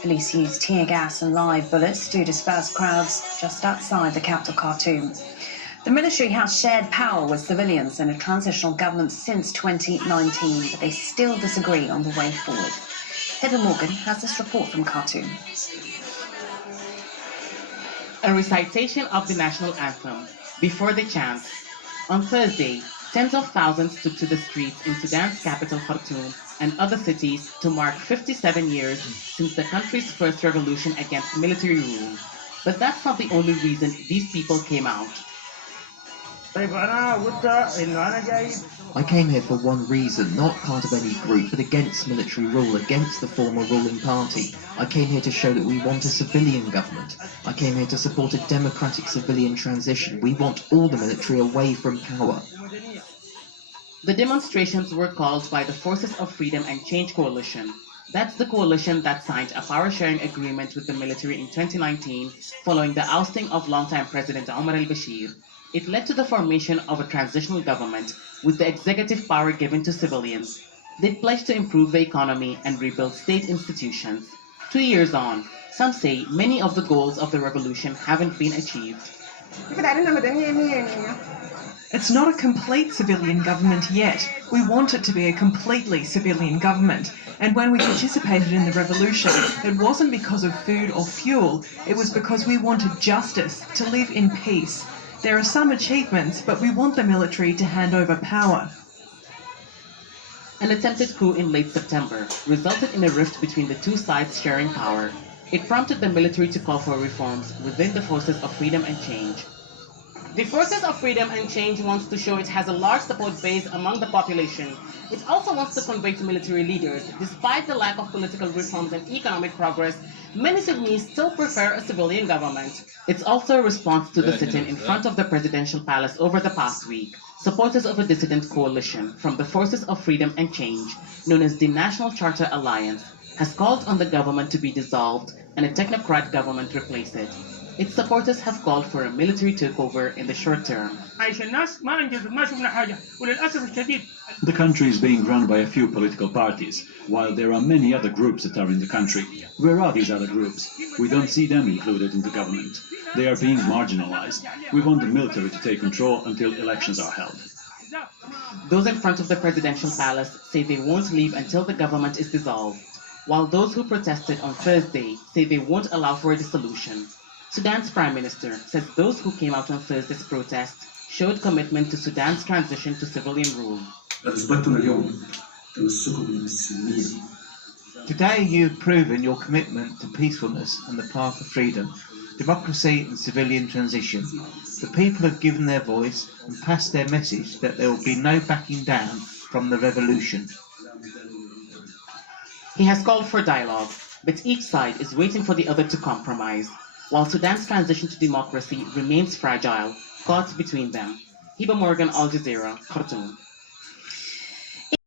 Police used tear gas and live bullets to disperse crowds just outside the capital Khartoum. The military has shared power with civilians in a transitional government since 2019, but they still disagree on the way forward. Heather Morgan has this report from Khartoum. A recitation of the national anthem before the chant. On Thursday, tens of thousands took to the streets in Sudan's capital Khartoum and other cities to mark 57 years since the country's first revolution against military rule. But that's not the only reason these people came out. I came here for one reason, not part of any group, but against military rule, against the former ruling party. I came here to show that we want a civilian government. I came here to support a democratic civilian transition. We want all the military away from power. The demonstrations were called by the Forces of Freedom and Change Coalition. That's the coalition that signed a power-sharing agreement with the military in 2019 following the ousting of longtime President Omar al-Bashir. It led to the formation of a transitional government with the executive power given to civilians. They pledged to improve the economy and rebuild state institutions. 2 years on, some say many of the goals of the revolution haven't been achieved. It's not a complete civilian government yet. We want it to be a completely civilian government. And when we participated in the revolution, it wasn't because of food or fuel. It was because we wanted justice, to live in peace. There are some achievements, but we want the military to hand over power. An attempted coup in late September resulted in a rift between the two sides sharing power. It prompted the military to call for reforms within the Forces of Freedom and Change. The Forces of Freedom and Change wants to show it has a large support base among the population. It also wants to convey to military leaders, despite the lack of political reforms and economic progress, many Sudanese still prefer a civilian government. It's also a response to the sit-in in front of the presidential palace over the past week. Supporters of a dissident coalition from the Forces of Freedom and Change, known as the National Charter Alliance, has called on the government to be dissolved and a technocrat government replace it. Its supporters have called for a military takeover in the short term. The country is being run by a few political parties, while there are many other groups that are in the country. Where are these other groups? We don't see them included in the government. They are being marginalized. We want the military to take control until elections are held. Those in front of the presidential palace say they won't leave until the government is dissolved, while those who protested on Thursday say they won't allow for a dissolution. Sudan's Prime Minister says those who came out on Thursday's protest showed commitment to Sudan's transition to civilian rule. Today you've proven your commitment to peacefulness and the path of freedom, democracy and civilian transition. The people have given their voice and passed their message that there will be no backing down from the revolution. He has called for dialogue, but each side is waiting for the other to compromise. While Sudan's transition to democracy remains fragile, caught between them. Heather Morgan, Al Jazeera, Khartoum.